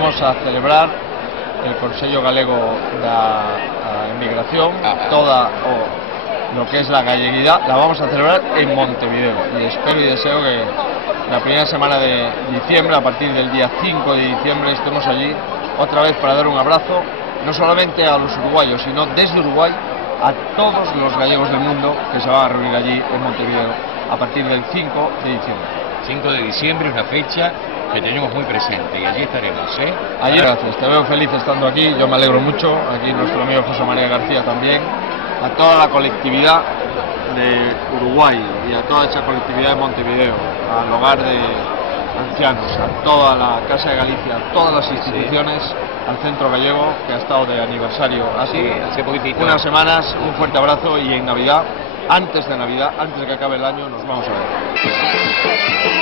Vamos a celebrar el Consello Galego da Emigración, toda lo que es la galleguidad, la vamos a celebrar en Montevideo, y espero y deseo que la primera semana de diciembre, a partir del día 5 de diciembre, estemos allí otra vez para dar un abrazo, no solamente a los uruguayos, sino desde Uruguay a todos los gallegos del mundo que se van a reunir allí en Montevideo a partir del 5 de diciembre. 5 de diciembre es una fecha que tenemos muy presente y allí estaremos, ¿eh? Allí, gracias, te veo feliz estando aquí, yo me alegro mucho, aquí nuestro amigo José María García también, a toda la colectividad de Uruguay y a toda esa colectividad de Montevideo, al hogar de ancianos, a toda la Casa de Galicia, a todas las instituciones, al Centro Gallego, que ha estado de aniversario hace unas semanas. Un fuerte abrazo, y en Navidad, antes de que acabe el año, nos vamos a ver.